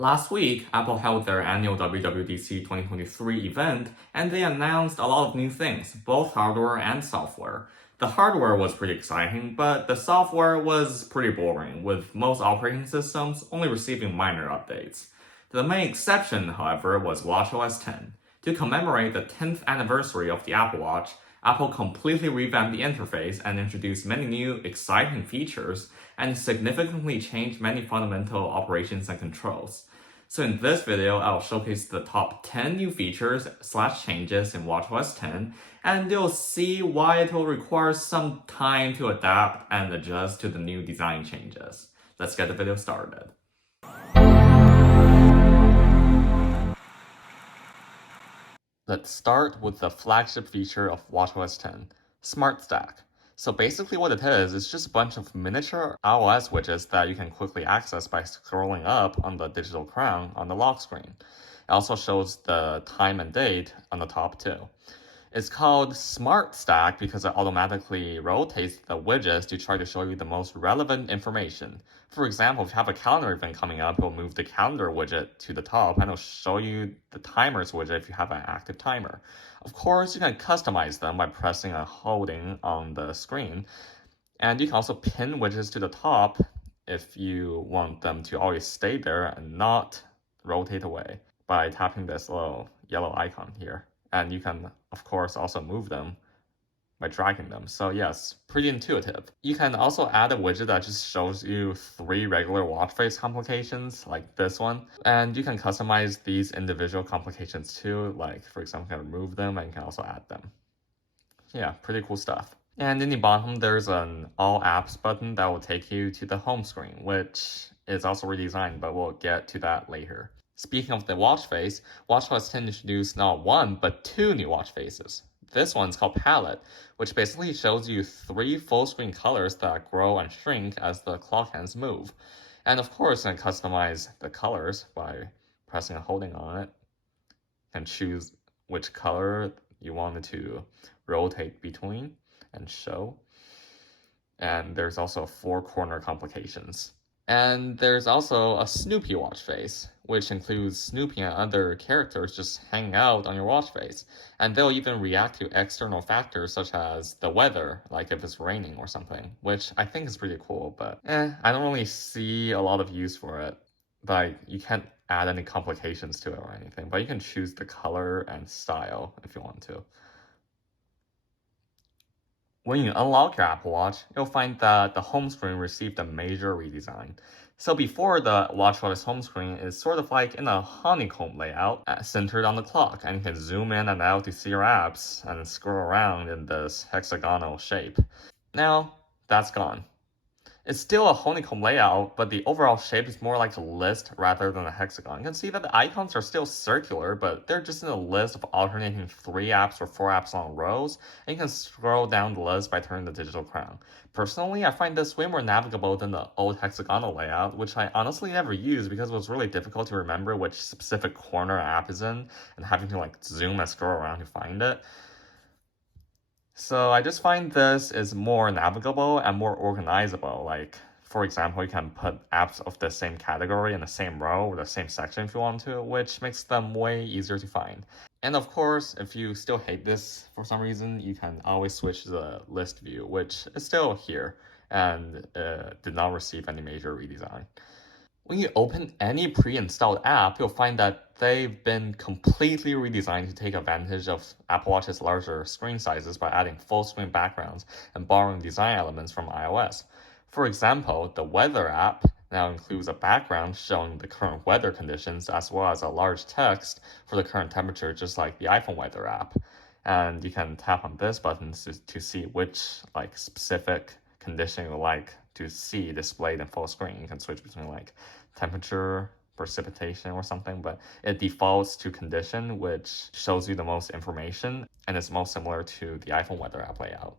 Last week, Apple held their annual WWDC 2023 event, and they announced a lot of new things, both hardware and software. The hardware was pretty exciting, but the software was pretty boring, with most operating systems only receiving minor updates. The main exception, however, was watchOS 10. To commemorate the 10th anniversary of the Apple Watch, Apple completely revamped the interface and introduced many new, exciting features, and significantly changed many fundamental operations and controls. So in this video, I'll showcase the top 10 new features / changes in watchOS 10, and you'll see why it will require some time to adapt and adjust to the new design changes. Let's get the video started. Let's start with the flagship feature of watchOS 10, Smart Stack. So basically what it is just a bunch of miniature iOS widgets that you can quickly access by scrolling up on the digital crown on the lock screen. It also shows the time and date on the top too. It's called Smart Stack because it automatically rotates the widgets to try to show you the most relevant information. For example, if you have a calendar event coming up, it'll move the calendar widget to the top and it'll show you the timers widget if you have an active timer. Of course, you can customize them by pressing and holding on the screen. And you can also pin widgets to the top if you want them to always stay there and not rotate away by tapping this little yellow icon here. And you can, of course, also move them by dragging them. So yes, pretty intuitive. You can also add a widget that just shows you 3 regular watch face complications, like this one. And you can customize these individual complications too, like for example, you can remove them and you can also add them. Yeah, pretty cool stuff. And in the bottom, there's an All Apps button that will take you to the home screen, which is also redesigned, but we'll get to that later. Speaking of the watch face, watchOS 10 introduced not 1, but 2 new watch faces. This one's called Palette, which basically shows you 3 full-screen colors that grow and shrink as the clock hands move. And of course, you can customize the colors by pressing and holding on it, and choose which color you want it to rotate between and show. And there's also 4 corner complications. And there's also a Snoopy watch face, which includes Snoopy and other characters just hanging out on your watch face. And they'll even react to external factors such as the weather, like if it's raining or something, which I think is pretty cool, but I don't really see a lot of use for it. Like, you can't add any complications to it or anything, but you can choose the color and style if you want to. When you unlock your Apple Watch, you'll find that the home screen received a major redesign. So before, the watchOS home screen is sort of like in a honeycomb layout centered on the clock, and you can zoom in and out to see your apps and scroll around in this hexagonal shape. Now, that's gone. It's still a honeycomb layout, but the overall shape is more like a list rather than a hexagon. You can see that the icons are still circular, but they're just in a list of alternating 3 apps or 4 apps on rows, and you can scroll down the list by turning the digital crown. Personally, I find this way more navigable than the old hexagonal layout, which I honestly never used because it was really difficult to remember which specific corner an app is in, and having to zoom and scroll around to find it. So I just find this is more navigable and more organizable. Like, for example, you can put apps of the same category in the same row or the same section if you want to, which makes them way easier to find. And of course, if you still hate this for some reason, you can always switch to the list view, which is still here and did not receive any major redesign. When you open any pre-installed app, you'll find that they've been completely redesigned to take advantage of Apple Watch's larger screen sizes by adding full-screen backgrounds and borrowing design elements from iOS. For example, the Weather app now includes a background showing the current weather conditions as well as a large text for the current temperature, just like the iPhone Weather app. And you can tap on this button to see which specific condition you would like to see displayed in full screen. You can switch between temperature, precipitation, or something, but it defaults to condition, which shows you the most information and is most similar to the iPhone Weather app layout.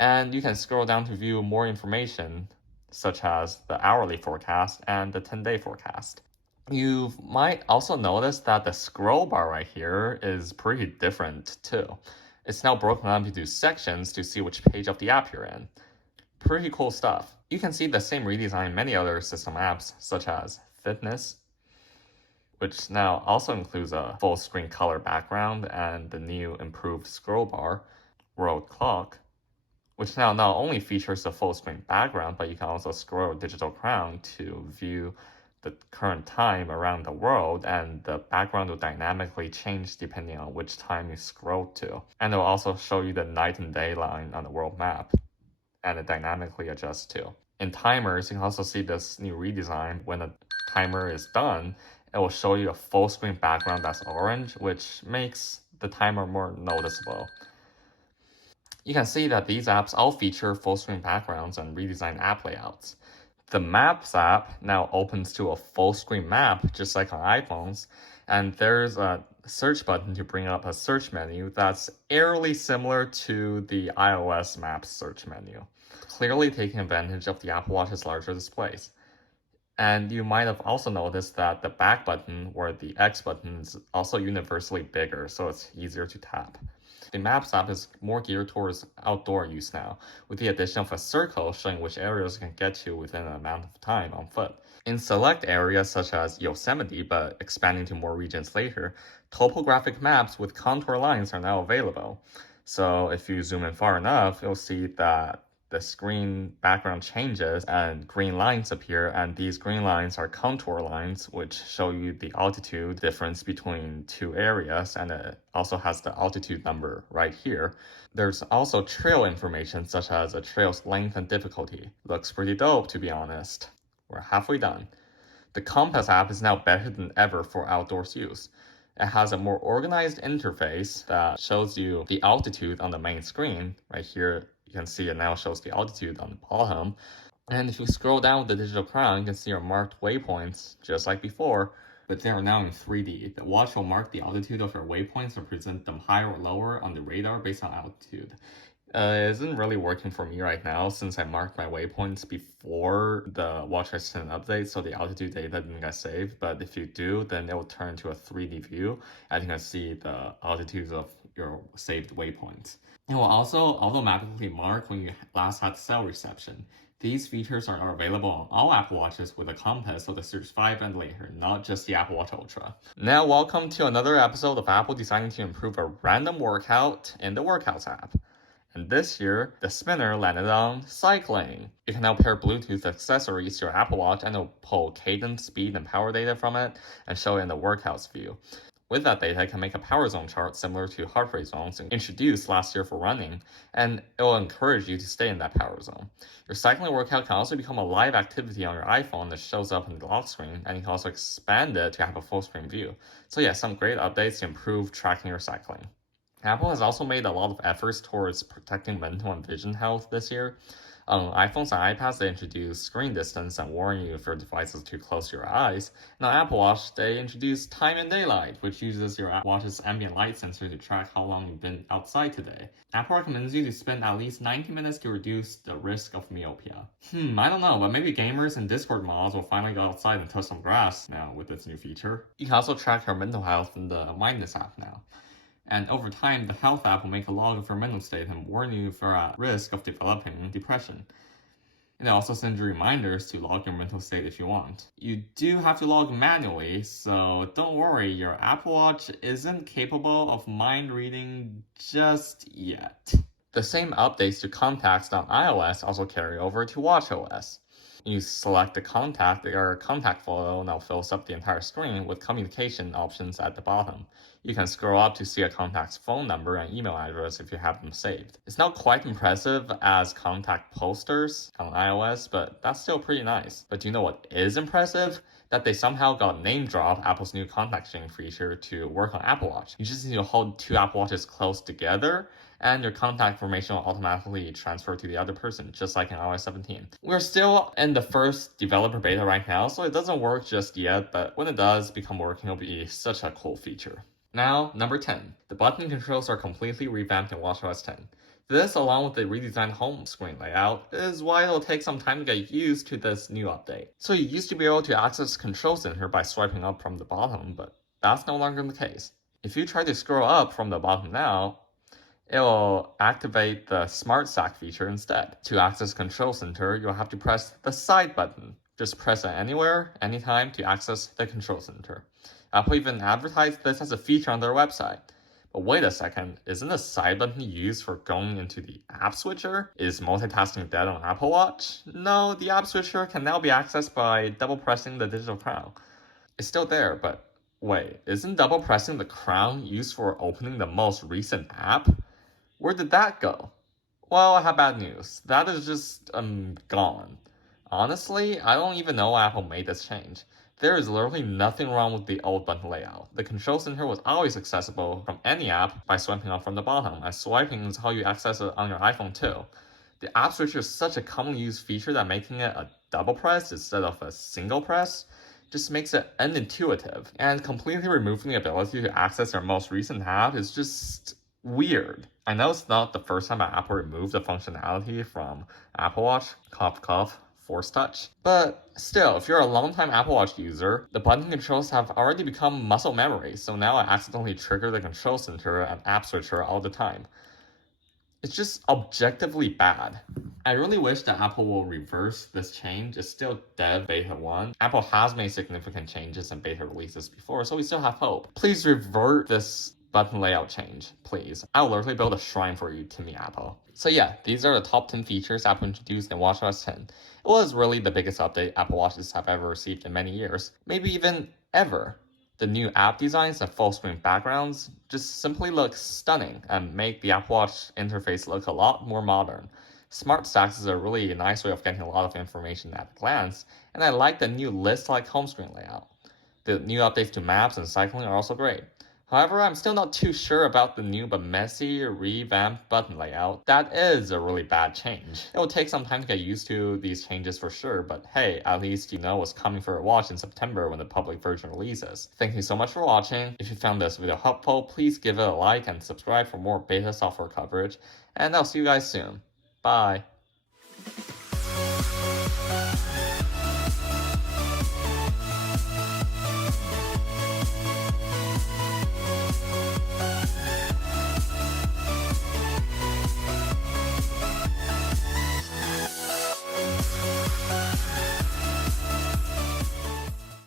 And you can scroll down to view more information, such as the hourly forecast and the 10-day forecast. You might also notice that the scroll bar right here is pretty different too. It's now broken up into sections to see which page of the app you're in. Pretty cool stuff. You can see the same redesign in many other system apps, such as Fitness, which now also includes a full screen color background and the new improved scroll bar, World Clock, which now not only features a full screen background, but you can also scroll a digital crown to view the current time around the world, and the background will dynamically change depending on which time you scroll to. And it will also show you the night and day line on the world map, and it dynamically adjusts too. In timers, you can also see this new redesign. When a timer is done, it will show you a full screen background that's orange, which makes the timer more noticeable. You can see that these apps all feature full screen backgrounds and redesigned app layouts. The Maps app now opens to a full screen map, just like on iPhones, and there's a search button to bring up a search menu that's eerily similar to the iOS Maps search menu, clearly taking advantage of the Apple Watch's larger displays. And you might have also noticed that the back button, or the X button, is also universally bigger, so it's easier to tap. The Maps app is more geared towards outdoor use now, with the addition of a circle showing which areas you can get to within an amount of time on foot. In select areas such as Yosemite, but expanding to more regions later, topographic maps with contour lines are now available. So if you zoom in far enough, you'll see that the screen background changes and green lines appear, and these green lines are contour lines which show you the altitude difference between two areas, and it also has the altitude number right here. There's also trail information such as a trail's length and difficulty. Looks pretty dope, to be honest. We're halfway done. The Compass app is now better than ever for outdoors use. It has a more organized interface that shows you the altitude on the main screen. Right here, you can see it now shows the altitude on the bottom. And if you scroll down with the digital crown, you can see your marked waypoints, just like before, but they are now in 3D. The watch will mark the altitude of your waypoints and present them higher or lower on the radar based on altitude. It isn't really working for me right now since I marked my waypoints before the watchOS 10 update, so the altitude data didn't get saved. But if you do, then it will turn to a 3D view, and you can see the altitudes of your saved waypoints. It will also automatically mark when you last had cell reception. These features are available on all Apple Watches with a Compass of the Series 5 and later, not just the Apple Watch Ultra. Now welcome to another episode of Apple deciding to improve a random workout in the Workouts app. And this year, the spinner landed on cycling. You can now pair Bluetooth accessories to your Apple Watch, and it'll pull cadence, speed, and power data from it and show it in the workouts view. With that data, it can make a power zone chart similar to heart rate zones introduced last year for running, and it will encourage you to stay in that power zone. Your cycling workout can also become a live activity on your iPhone that shows up in the lock screen, and you can also expand it to have a full screen view. So yeah, some great updates to improve tracking your cycling. Apple has also made a lot of efforts towards protecting mental and vision health this year. On iPhones and iPads, they introduced screen distance and warn you if your device is too close to your eyes. And on Apple Watch, they introduced time and daylight, which uses your watch's ambient light sensor to track how long you've been outside today. Apple recommends you to spend at least 90 minutes to reduce the risk of myopia. I don't know, but maybe gamers and Discord mods will finally go outside and touch some grass now with this new feature. You can also track your mental health in the Mindness app now. And over time, the Health app will make a log of your mental state and warn you if you're at risk of developing depression. And it also sends you reminders to log your mental state if you want. You do have to log manually, so don't worry, your Apple Watch isn't capable of mind reading just yet. The same updates to contacts on iOS also carry over to watchOS. You select the contact, your contact photo now fills up the entire screen with communication options at the bottom. You can scroll up to see a contact's phone number and email address if you have them saved. It's not quite impressive as contact posters on iOS, but that's still pretty nice. But do you know what is impressive? That they somehow got name drop Apple's new contact sharing feature to work on Apple Watch. You just need to hold two Apple Watches close together, and your contact information will automatically transfer to the other person, just like in iOS 17. We're still in the first developer beta right now, so it doesn't work just yet, but when it does become working, it'll be such a cool feature. Now, number 10. The button controls are completely revamped in watchOS 10. This, along with the redesigned home screen layout, is why it'll take some time to get used to this new update. So you used to be able to access Control Center by swiping up from the bottom, but that's no longer the case. If you try to scroll up from the bottom now, it will activate the Smart Stack feature instead. To access Control Center, you'll have to press the side button, Just press it anywhere, anytime to access the control center. Apple even advertised this as a feature on their website. But wait a second, isn't the side button used for going into the app switcher? Is multitasking dead on Apple Watch? No, the app switcher can now be accessed by double pressing the digital crown. It's still there, but wait, isn't double pressing the crown used for opening the most recent app? Where did that go? Well, I have bad news. That is just, gone. Honestly, I don't even know why Apple made this change. There is literally nothing wrong with the old button layout. The control center was always accessible from any app by swiping up from the bottom, and swiping is how you access it on your iPhone too. The app switcher is such a commonly used feature that making it a double press instead of a single press just makes it unintuitive, and completely removing the ability to access your most recent app is just weird. I know it's not the first time that Apple removed the functionality from Apple Watch, cough cough, Force Touch. But still, if you're a longtime Apple Watch user, the button controls have already become muscle memory, so now I accidentally trigger the control center and app switcher all the time. It's just objectively bad. I really wish that Apple will reverse this change. It's still dev beta 1. Apple has made significant changes in beta releases before, so we still have hope. Please revert this button layout change, please. I'll literally build a shrine for you, to me, Apple. So yeah, these are the top 10 features Apple introduced in watchOS 10. It was really the biggest update Apple Watches have ever received in many years, maybe even ever. The new app designs and full screen backgrounds just simply look stunning and make the Apple Watch interface look a lot more modern. Smart Stacks is a really nice way of getting a lot of information at a glance, and I like the new list-like home screen layout. The new updates to maps and cycling are also great. However, I'm still not too sure about the new but messy revamped button layout. That is a really bad change. It will take some time to get used to these changes for sure, but hey, at least you know what's coming for your watch in September when the public version releases. Thank you so much for watching. If you found this video helpful, please give it a like and subscribe for more beta software coverage, and I'll see you guys soon. Bye.